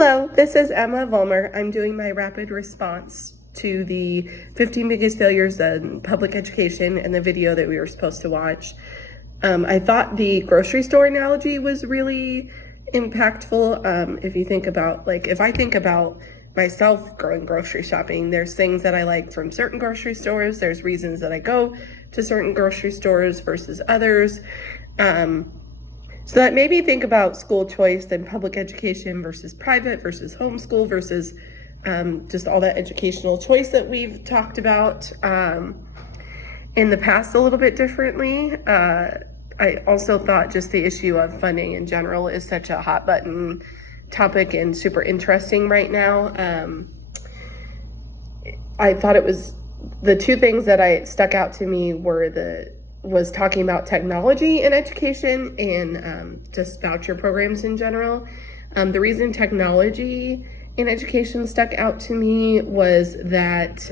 Hello, this is Emma Vollmer. I'm doing my rapid response to the 15 biggest failures in public education and the video that we were supposed to watch. I thought the grocery store analogy was really impactful. If you think about, if I think about myself going grocery shopping, there's things that I like from certain grocery stores. There's reasons that I go to certain grocery stores versus others. So that made me think about school choice and public education versus private versus homeschool versus just all that educational choice that we've talked about in the past a little bit differently. I also thought just the issue of funding in general is such a hot button topic and super interesting right now. I thought it was the two things that stuck out to me was talking about technology in education and just voucher programs in general. The reason technology in education stuck out to me was that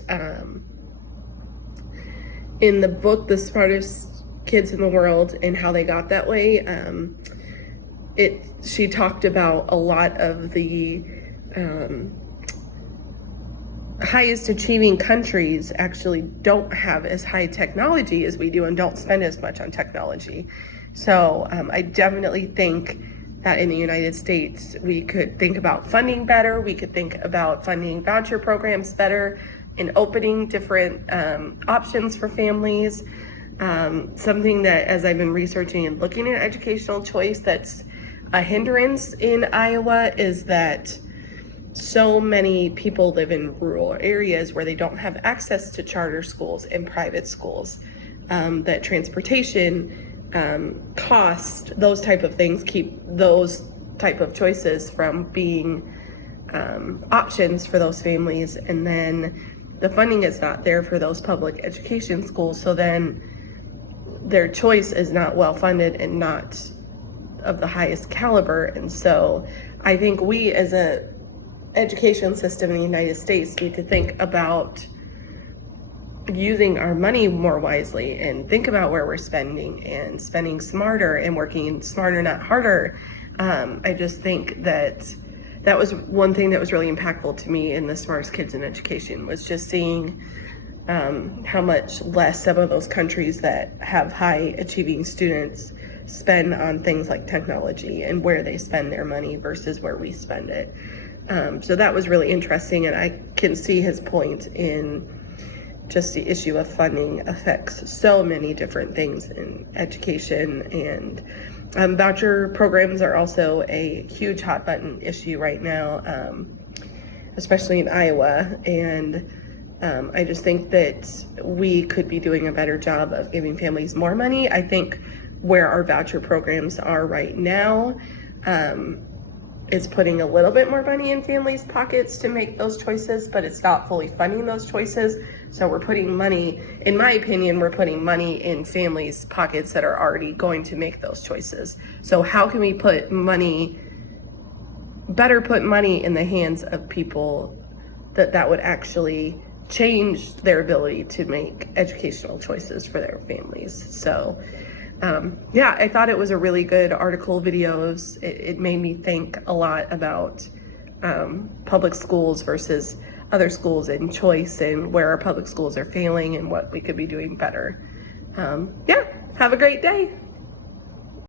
in the book, The Smartest Kids in the World and How They Got That Way, she talked about a lot of the highest achieving countries actually don't have as high technology as we do and don't spend as much on technology. So I definitely think that in the United States, we could think about funding better. We could think about funding voucher programs better and opening different options for families. Something that, as I've been researching and looking at educational choice, that's a hindrance in Iowa is that so many people live in rural areas where they don't have access to charter schools and private schools, that transportation, cost, those type of things keep those type of choices from being options for those families. And then the funding is not there for those public education schools. So then their choice is not well funded and not of the highest caliber. And so I think we as a education system in the United States need to think about using our money more wisely and think about where we're spending and spending smarter and working smarter, not harder. I just think that was one thing that was really impactful to me in The Smartest Kids in Education, was just seeing how much less some of those countries that have high achieving students spend on things like technology and where they spend their money versus where we spend it. So that was really interesting, and I can see his point in just the issue of funding affects so many different things in education, and voucher programs are also a huge hot button issue right now, especially in Iowa. And I just think that we could be doing a better job of giving families more money. I think where our voucher programs are right now, it's putting a little bit more money in families' pockets to make those choices, but it's not fully funding those choices. So we're putting money, in my opinion, we're putting money in families' pockets that are already going to make those choices. So how can we put money in the hands of people that would actually change their ability to make educational choices for their families? So yeah, I thought it was a really good article, videos. It made me think a lot about public schools versus other schools and choice and where our public schools are failing and what we could be doing better. Yeah, have a great day.